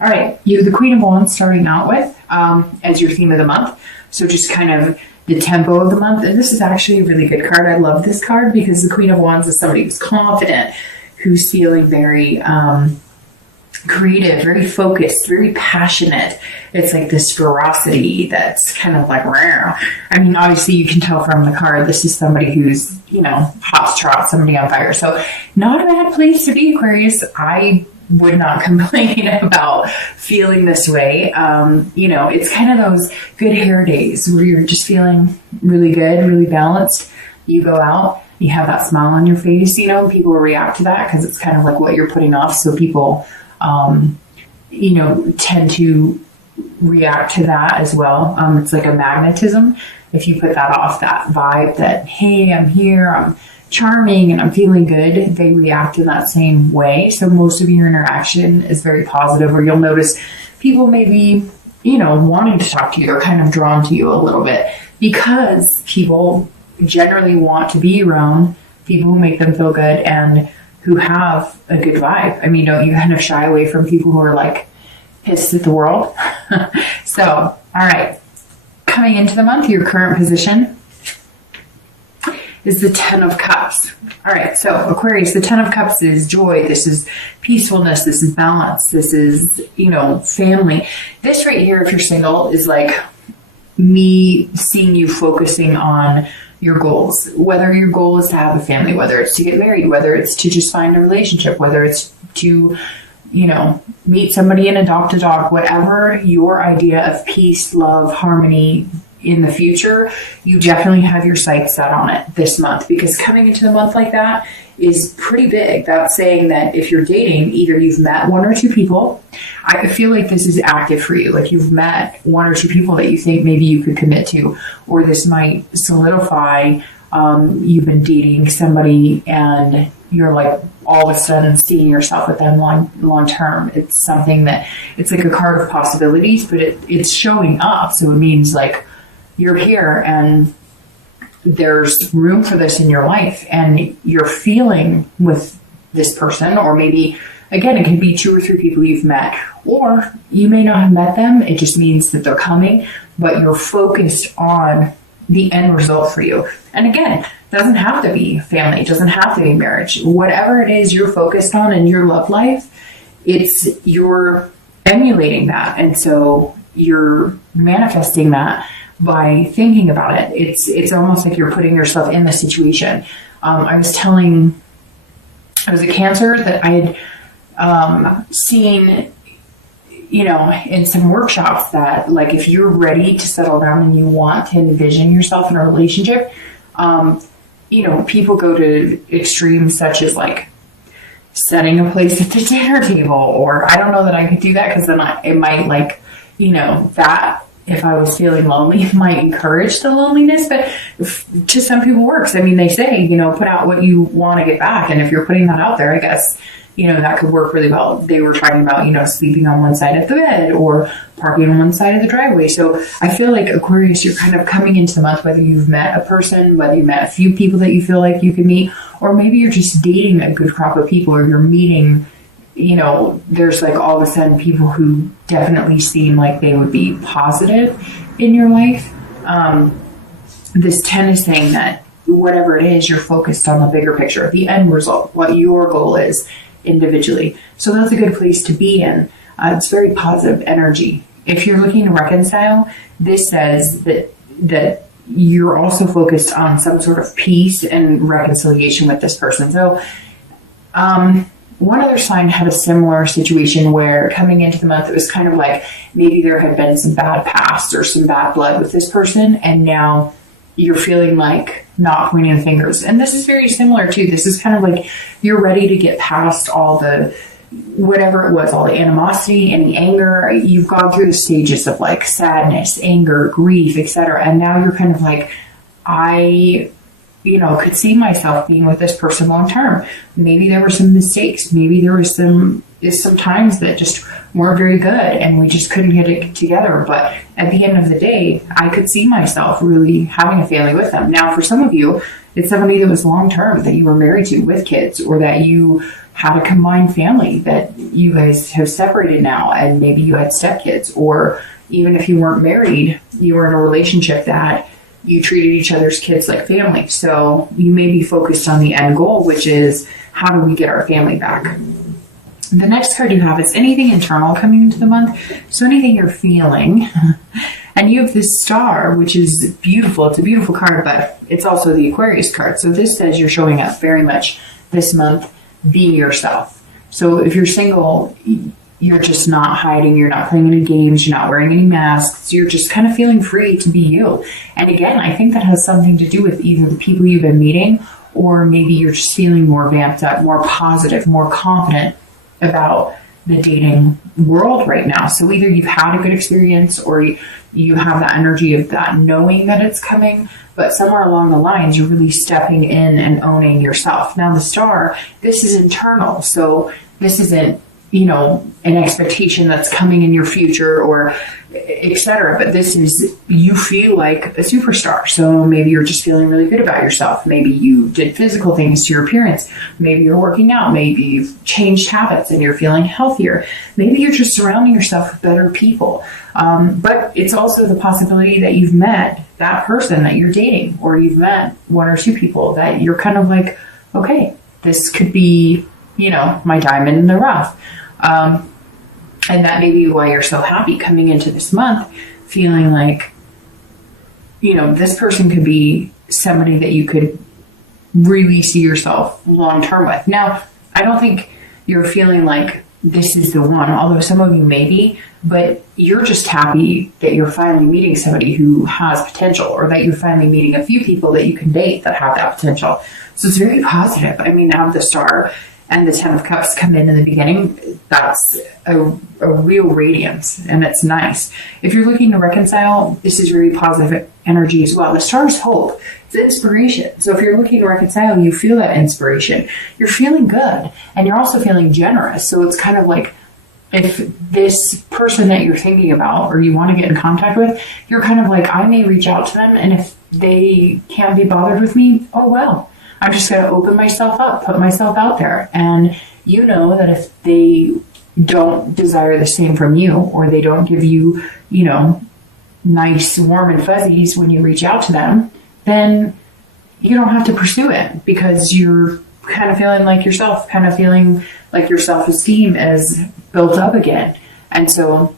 All right, you have the Queen of Wands starting out with as your theme of the month. So just kind of the tempo of the month. And this is actually a really good card. I love this card because the Queen of Wands is somebody who's confident, who's feeling very creative, very focused, very passionate. It's like this ferocity that's kind of like rare. I mean, obviously you can tell from the card, this is somebody who's, hot to trot, somebody on fire. So not a bad place to be, Aquarius. I would not complain about feeling this way. It's kind of those good hair days where you're just feeling really good, really balanced. You go out, you have that smile on your face, people will react to that because it's kind of like what you're putting off. So people, tend to react to that as well. It's like a magnetism. If you put that off, that vibe that, hey, I'm here, I'm charming and I'm feeling good, they react in that same way. So most of your interaction is very positive, or you'll notice people may be, wanting to talk to you or kind of drawn to you a little bit because people generally want to be around people who make them feel good and who have a good vibe. I mean, don't you kind of shy away from people who are like pissed at the world? So, all right. Coming into the month, your current position is the 10 of Cups. All right. So Aquarius, the 10 of Cups is joy. This is peacefulness. This is balance. This is, family. This right here, if you're single, is like me seeing you focusing on your goals, whether your goal is to have a family, whether it's to get married, whether it's to just find a relationship, whether it's to, meet somebody and adopt a dog, whatever your idea of peace, love, harmony in the future, you definitely have your sights set on it this month, because coming into the month like that is pretty big. That's saying that if you're dating, either you've met one or two people. I feel like this is active for you. Like you've met one or two people that you think maybe you could commit to, or this might solidify. You've been dating somebody and you're like all of a sudden seeing yourself with them long term. It's something that it's like a card of possibilities, but it's showing up. So it means like you're here and there's room for this in your life and you're feeling with this person, or maybe again, it can be 2 or 3 people you've met, or you may not have met them. It just means that they're coming, but you're focused on the end result for you. And again, it doesn't have to be family. It doesn't have to be marriage. Whatever it is you're focused on in your love life, you're emulating that. And so you're manifesting that by thinking about it. It's almost like you're putting yourself in the situation. I was a Cancer that I had seen, in some workshops that like if you're ready to settle down and you want to envision yourself in a relationship, people go to extremes such as like setting a place at the dinner table, or I don't know that I could do that because then it might like, that if I was feeling lonely, it might encourage the loneliness, but to some people works. I mean, they say, put out what you want to get back. And if you're putting that out there, I guess, that could work really well. They were talking about, sleeping on one side of the bed or parking on one side of the driveway. So I feel like Aquarius, you're kind of coming into the month, whether you've met a person, whether you met a few people that you feel like you can meet, or maybe you're just dating a good crop of people, or you're meeting, there's like all of a sudden people who definitely seem like they would be positive in your life. This 10 is saying that whatever it is, you're focused on the bigger picture, the end result, what your goal is individually. So that's a good place to be in. It's very positive energy. If you're looking to reconcile, this says that you're also focused on some sort of peace and reconciliation with this person. So, one other sign had a similar situation where coming into the month, it was kind of like maybe there had been some bad past or some bad blood with this person, and now you're feeling like not pointing the fingers. And this is very similar too. This is kind of like you're ready to get past all the, whatever it was, all the animosity, any anger. You've gone through the stages of like sadness, anger, grief, etc. And now you're kind of like, I could see myself being with this person long term. Maybe there were some mistakes. Maybe there was some times that just weren't very good and we just couldn't get it together. But at the end of the day, I could see myself really having a family with them. Now, for some of you, it's somebody that was long term, that you were married to with kids, or that you had a combined family that you guys have separated now, and maybe you had stepkids, or even if you weren't married, you were in a relationship that you treated each other's kids like family. So you may be focused on the end goal, which is how do we get our family back? The next card you have is anything internal coming into the month. So anything you're feeling. And you have this star, which is beautiful. It's a beautiful card, but it's also the Aquarius card. So this says you're showing up very much this month being yourself. So if you're single, you're just not hiding, you're not playing any games, you're not wearing any masks, you're just kind of feeling free to be you. And again, I think that has something to do with either the people you've been meeting, or maybe you're just feeling more vamped up, more positive, more confident about the dating world right now. So either you've had a good experience, or you have the energy of that knowing that it's coming, but somewhere along the lines, you're really stepping in and owning yourself. Now the star, this is internal. So this isn't, an expectation that's coming in your future or etc. But this is, you feel like a superstar. So maybe you're just feeling really good about yourself. Maybe you did physical things to your appearance. Maybe you're working out. Maybe you've changed habits and you're feeling healthier. Maybe you're just surrounding yourself with better people. But it's also the possibility that you've met that person that you're dating, or you've met one or two people that you're kind of like, okay, this could be, my diamond in the rough. And that may be why you're so happy coming into this month, feeling like, this person could be somebody that you could really see yourself long term with. Now, I don't think you're feeling like this is the one, although some of you may be, but you're just happy that you're finally meeting somebody who has potential, or that you're finally meeting a few people that you can date that have that potential. So it's very positive. I mean, have the star and the 10 of Cups come in the beginning, that's a real radiance, and it's nice. If you're looking to reconcile, this is very positive energy as well. The star is hope. It's inspiration. So if you're looking to reconcile, you feel that inspiration. You're feeling good, and you're also feeling generous. So it's kind of like, if this person that you're thinking about or you want to get in contact with, you're kind of like, I may reach out to them, and if they can't be bothered with me, oh well. I'm just going to open myself up, put myself out there. And you know that if they don't desire the same from you, or they don't give you, nice, warm and fuzzies when you reach out to them, then you don't have to pursue it, because you're kind of feeling like yourself, kind of feeling like your self-esteem is built up again. And so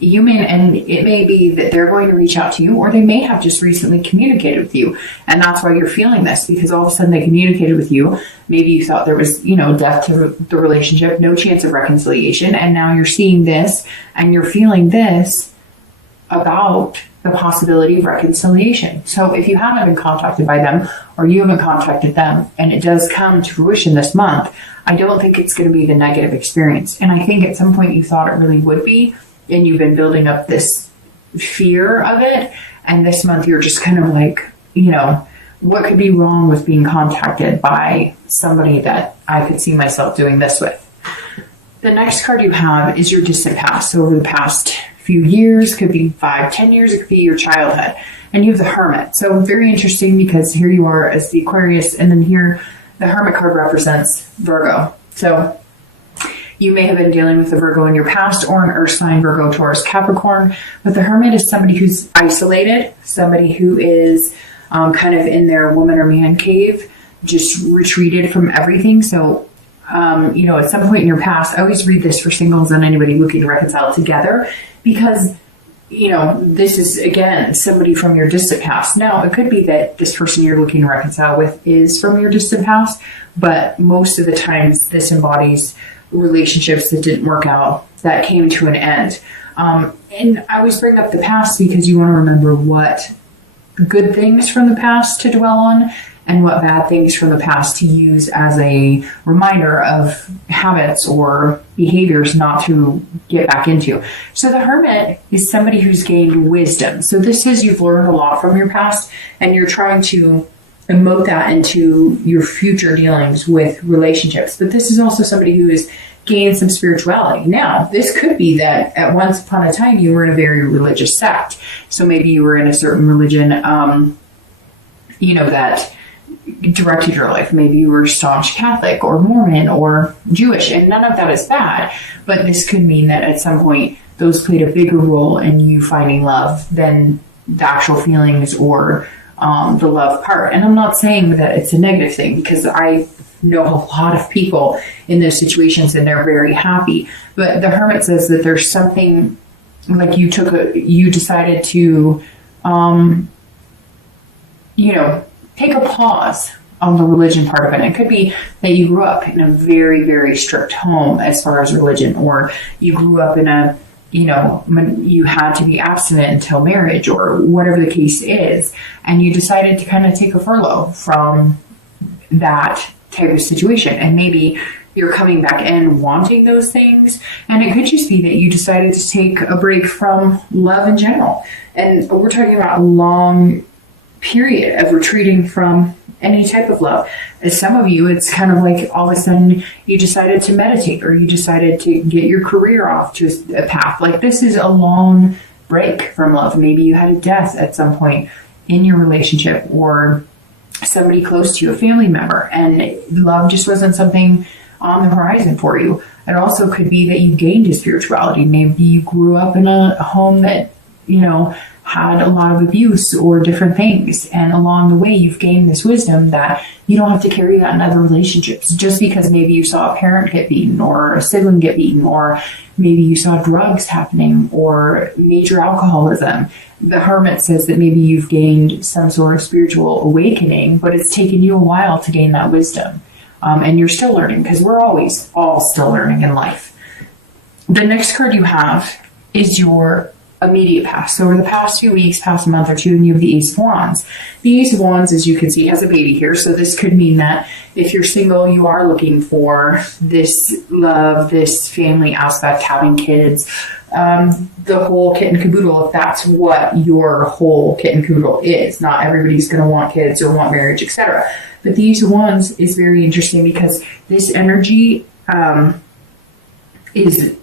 and it may be that they're going to reach out to you, or they may have just recently communicated with you, and that's why you're feeling this, because all of a sudden they communicated with you. Maybe you thought there was, death to the relationship, no chance of reconciliation, and now you're seeing this and you're feeling this about the possibility of reconciliation. So if you haven't been contacted by them, or you haven't contacted them, and it does come to fruition this month, I don't think it's going to be the negative experience. And I think at some point you thought it really would be, and you've been building up this fear of it, and this month you're just kind of like, what could be wrong with being contacted by somebody that I could see myself doing this with? The next card you have is your distant past. So over the past few years, could be 5-10 years, it could be your childhood. And you have the Hermit. So very interesting, because here you are as the Aquarius, and then here the Hermit card represents Virgo. So you may have been dealing with a Virgo in your past, or an Earth sign, Virgo, Taurus, Capricorn. But the Hermit is somebody who's isolated, somebody who is kind of in their woman or man cave, just retreated from everything. So, at some point in your past, I always read this for singles and anybody looking to reconcile together, because, this is, again, somebody from your distant past. Now, it could be that this person you're looking to reconcile with is from your distant past, but most of the times this embodies relationships that didn't work out, that came to an end. And I always bring up the past because you want to remember what good things from the past to dwell on, and what bad things from the past to use as a reminder of habits or behaviors not to get back into. So the Hermit is somebody who's gained wisdom. So this is, you've learned a lot from your past, and you're trying to emote that into your future dealings with relationships. But this is also somebody who has gained some spirituality. Now, this could be that at once upon a time you were in a very religious sect. So maybe you were in a certain religion, that directed your life. Maybe you were staunch Catholic or Mormon or Jewish, and none of that is bad. But this could mean that at some point those played a bigger role in you finding love than the actual feelings or the love part. And I'm not saying that it's a negative thing, because I know a lot of people in those situations and they're very happy. But the Hermit says that there's something like you decided to, take a pause on the religion part of it. It could be that you grew up in a very, very strict home as far as religion, or you grew up in a, you had to be abstinent until marriage, or whatever the case is, and you decided to kind of take a furlough from that type of situation. And maybe you're coming back in wanting those things, and it could just be that you decided to take a break from love in general. And we're talking about a long period of retreating from any type of love. As some of you, it's kind of like all of a sudden you decided to meditate, or you decided to get your career off to a path. Like, this is a long break from love. Maybe you had a death at some point in your relationship, or somebody close to you, a family member, and love just wasn't something on the horizon for you. It also could be that you gained a spirituality. Maybe you grew up in a home that, had a lot of abuse or different things. And along the way, you've gained this wisdom that you don't have to carry that in other relationships. Just because maybe you saw a parent get beaten, or a sibling get beaten, or maybe you saw drugs happening, or major alcoholism. The Hermit says that maybe you've gained some sort of spiritual awakening, but it's taken you a while to gain that wisdom. And you're still learning, because we're always all still learning in life. The next card you have is your immediate past. So over the past few weeks, past month or two, and you have the Ace of Wands. The Ace of Wands, as you can see, has a baby here. So this could mean that if you're single, you are looking for this love, this family aspect, having kids, the whole kit and caboodle, if that's what your whole kit and caboodle is. Not everybody's going to want kids or want marriage, etc. But the Ace of Wands is very interesting, because this energy is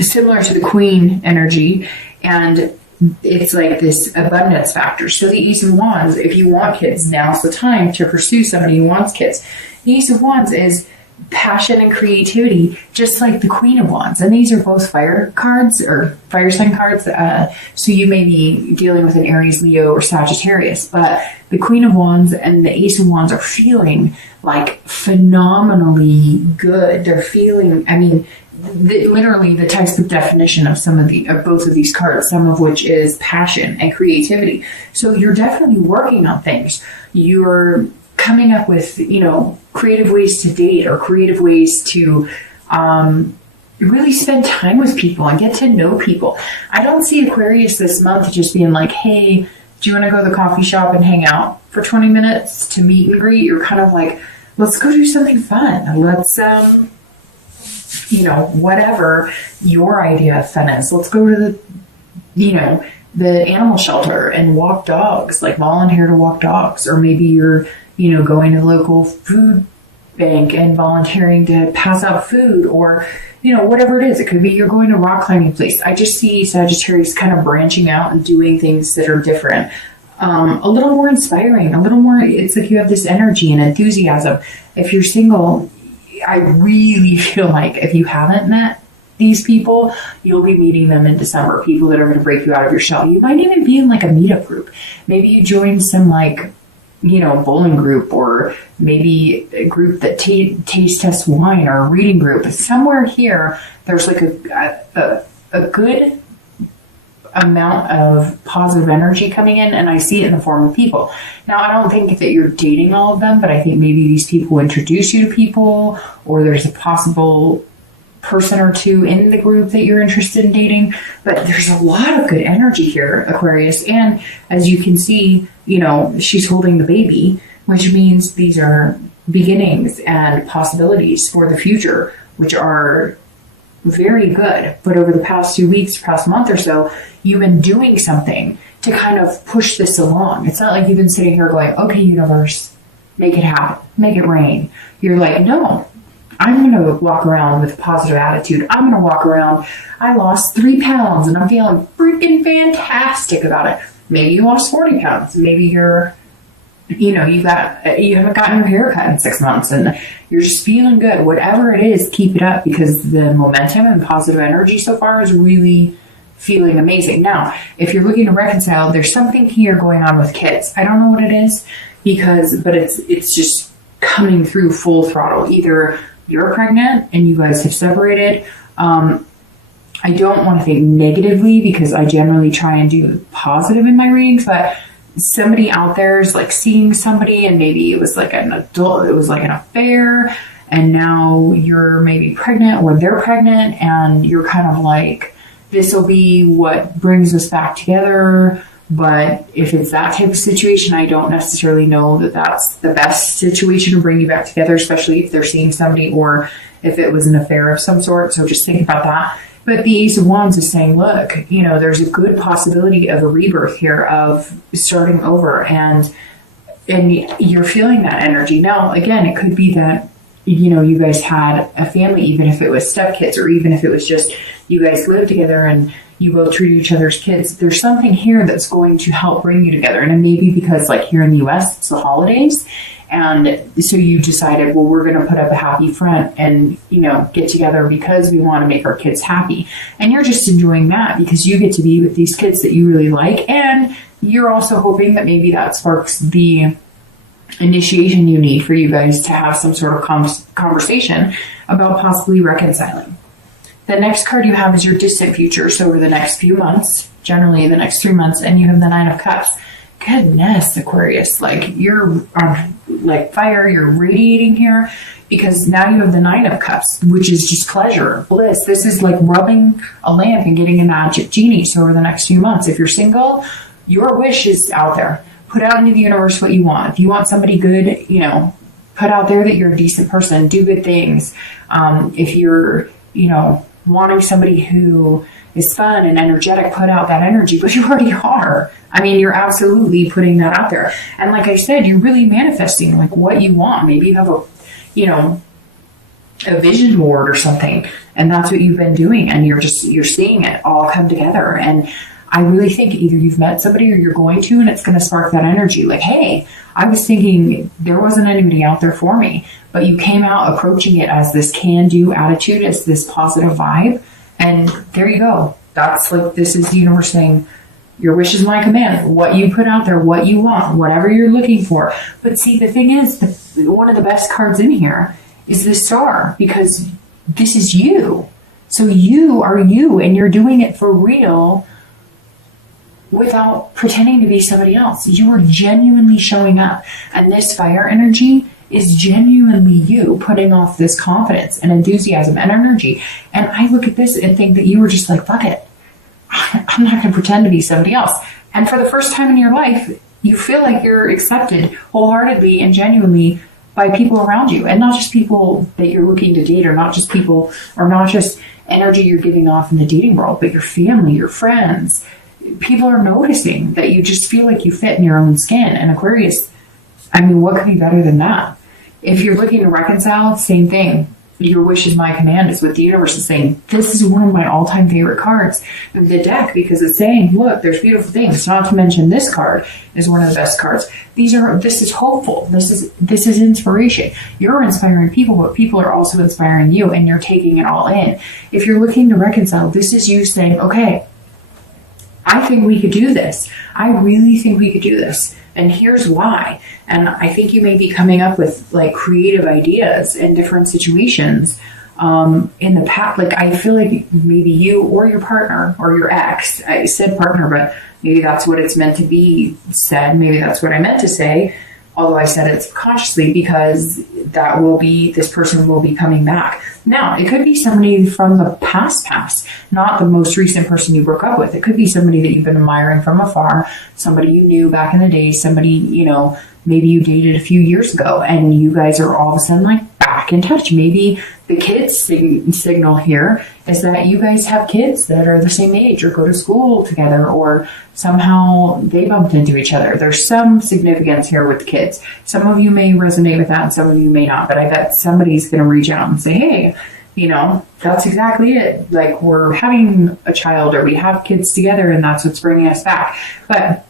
similar to the Queen energy, and it's like this abundance factor. So the Ace of Wands, if you want kids, now's the time to pursue somebody who wants kids. The Ace of Wands is passion and creativity, just like the Queen of Wands. And these are both fire cards, or fire sign cards. So you may be dealing with an Aries, Leo, or Sagittarius. But the Queen of Wands and the Ace of Wands are feeling like phenomenally good. They're feeling, literally the textbook definition of both of these cards, some of which is passion and creativity. So you're definitely working on things. You're coming up with, creative ways to date, or creative ways to really spend time with people and get to know people. I don't see Aquarius this month just being like, hey, do you want to go to the coffee shop and hang out for 20 minutes to meet and greet? You're kind of like, let's go do something fun. Let's, whatever your idea of fun is. Let's go to the animal shelter and walk dogs, like volunteer to walk dogs. Or maybe you're, going to the local food bank and volunteering to pass out food, or, whatever it is. It could be you're going to a rock climbing place. I just see Sagittarius kind of branching out and doing things that are different. A little more inspiring, a little more, it's like you have this energy and enthusiasm. If you're single, I really feel like if you haven't met these people, you'll be meeting them in December, people that are going to break you out of your shell. You might even be in like a meetup group. Maybe you join some bowling group, or maybe a group that taste tests wine, or a reading group. Somewhere here, there's like a good amount of positive energy coming in, and I see it in the form of people. Now, I don't think that you're dating all of them, but I think maybe these people introduce you to people, or there's a possible person or two in the group that you're interested in dating. But there's a lot of good energy here, Aquarius. And as you can see, she's holding the baby, which means these are beginnings and possibilities for the future, which are very good. But over the past 2 weeks, past month or so, you've been doing something to kind of push this along. It's not like you've been sitting here going, okay, universe, make it happen, make it rain. You're like, no, I'm going to walk around with a positive attitude. I'm going to walk around, I lost 3 pounds and I'm feeling freaking fantastic about it. Maybe you lost 40 pounds. Maybe you're, you haven't gotten your hair cut in 6 months and you're just feeling good. Whatever it is, keep it up, because the momentum and positive energy so far is really feeling amazing. Now, if you're looking to reconcile, there's something here going on with kids. I don't know what it is, but it's just coming through full throttle. Either you're pregnant and you guys have separated. I don't want to think negatively, because I generally try and do positive in my readings, but somebody out there is like seeing somebody, and maybe it was like an affair, and now you're maybe pregnant or they're pregnant, and you're kind of like, this will be what brings us back together. But if it's that type of situation, I don't necessarily know that that's the best situation to bring you back together, especially if they're seeing somebody or if it was an affair of some sort. So just think about that. But the Ace of Wands is saying, look, there's a good possibility of a rebirth here, of starting over, and you're feeling that energy. Now, again, it could be that, you guys had a family, even if it was stepkids, or even if it was just you guys live together and you both treat each other's kids. There's something here that's going to help bring you together. And it may be because, like, here in the US, it's the holidays. And so you decided, well, we're going to put up a happy front and, get together because we want to make our kids happy. And you're just enjoying that because you get to be with these kids that you really like. And you're also hoping that maybe that sparks the initiation you need for you guys to have some sort of conversation about possibly reconciling. The next card you have is your distant future. So over the next few months, generally the next 3 months, and you have the Nine of Cups. Goodness, Aquarius, like you're on like fire, you're radiating here, because now you have the Nine of Cups, which is just pleasure, bliss. This is like rubbing a lamp and getting a magic genie. So over the next few months, if you're single, your wish is out there. Put out into the universe what you want. If you want somebody good, put out there that you're a decent person, do good things. If you're, wanting somebody who is fun and energetic, put out that energy, but you already are. I mean, you're absolutely putting that out there. And like I said, you're really manifesting like what you want. Maybe you have a vision board or something, and that's what you've been doing, and you're seeing it all come together. And I really think either you've met somebody or you're going to, and it's going to spark that energy. Like, hey, I was thinking there wasn't anybody out there for me, but you came out approaching it as this can-do attitude, as this positive vibe. And there you go. That's like, this is the universe saying, your wish is my command. What you put out there, what you want, whatever you're looking for. But see, the thing is, one of the best cards in here is the Star, because this is you. So you are you, and you're doing it for real without pretending to be somebody else. You are genuinely showing up. And this fire energy is genuinely you putting off this confidence and enthusiasm and energy. And I look at this and think that you were just like, fuck it. I'm not going to pretend to be somebody else. And for the first time in your life, you feel like you're accepted wholeheartedly and genuinely by people around you, and not just people that you're looking to date, or not just people, or not just energy you're giving off in the dating world, but your family, your friends. People are noticing that you just feel like you fit in your own skin. And Aquarius, I mean, what could be better than that? If you're looking to reconcile, same thing. Your wish is my command is what the universe is saying. This is one of my all-time favorite cards of the deck, because it's saying, look, there's beautiful things. Not to mention this card is one of the best cards. This is hopeful. This is inspiration. You're inspiring people, but people are also inspiring you, and you're taking it all in. If you're looking to reconcile, this is you saying, okay, I think we could do this. I really think we could do this. And here's why. And I think you may be coming up with like creative ideas in different situations in the past. Like, I feel like maybe you or your partner or your ex, I said partner, but maybe that's what it's meant to be said. Maybe that's what I meant to say. Although I said it subconsciously, because this person will be coming back. Now, it could be somebody from the past, not the most recent person you broke up with. It could be somebody that you've been admiring from afar, somebody you knew back in the day, somebody, maybe you dated a few years ago, and you guys are all of a sudden like back in touch. Maybe the kids signal here is that you guys have kids that are the same age or go to school together, or somehow they bumped into each other. There's some significance here with the kids. Some of you may resonate with that and some of you may not, but I bet somebody's going to reach out and say, hey, that's exactly it. Like, we're having a child, or we have kids together, and that's what's bringing us back. But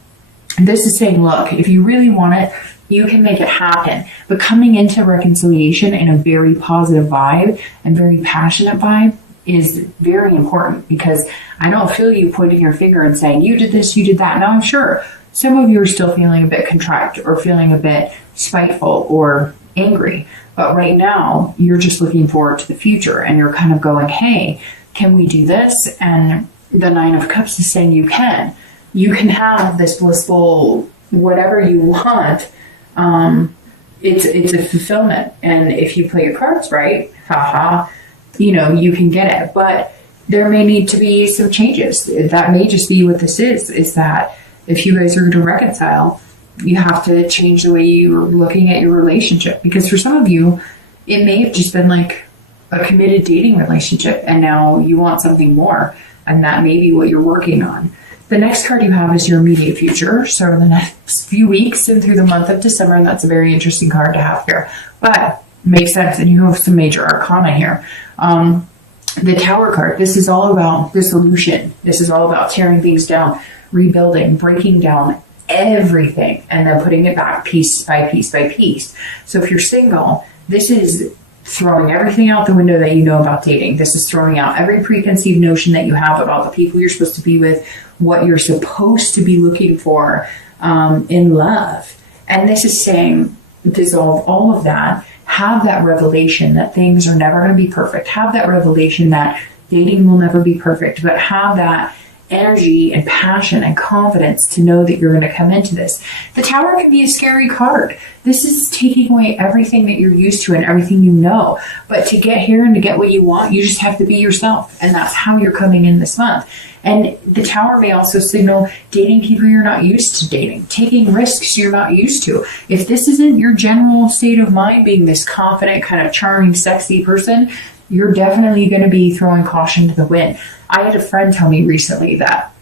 this is saying, look, if you really want it, You can make it happen. But coming into reconciliation in a very positive vibe and very passionate vibe is very important, because I don't feel you pointing your finger and saying, you did this, you did that. Now, I'm sure some of you are still feeling a bit contrite or feeling a bit spiteful or angry. But right now, you're just looking forward to the future, and you're kind of going, hey, can we do this? And the Nine of Cups is saying you can. You can have this blissful whatever you want. It's a fulfillment. And if you play your cards right, haha, you can get it. But there may need to be some changes. That may just be what this is that if you guys are going to reconcile, you have to change the way you're looking at your relationship. Because for some of you, it may have just been like a committed dating relationship, and now you want something more. And that may be what you're working on. The next card you have is your immediate future. So in the next few weeks and through the month of December, and that's a very interesting card to have here. But makes sense, and you have some major arcana here. The Tower card, this is all about dissolution. This is all about tearing things down, rebuilding, breaking down everything, and then putting it back piece by piece by piece. So if you're single, this is throwing everything out the window that you know about dating. This is throwing out every preconceived notion that you have about the people you're supposed to be with, what you're supposed to be looking for in love. And this is saying, dissolve all of that. Have that revelation that things are never going to be perfect. Have that revelation that dating will never be perfect, but have that energy and passion and confidence to know that you're going to come into this. The Tower can be a scary card. This is taking away everything that you're used to and everything you know. But to get here and to get what you want, you just have to be yourself. And that's how you're coming in this month. And the Tower may also signal dating people you're not used to dating, taking risks you're not used to. If this isn't your general state of mind, being this confident, kind of charming, sexy person, you're definitely going to be throwing caution to the wind. I had a friend tell me recently that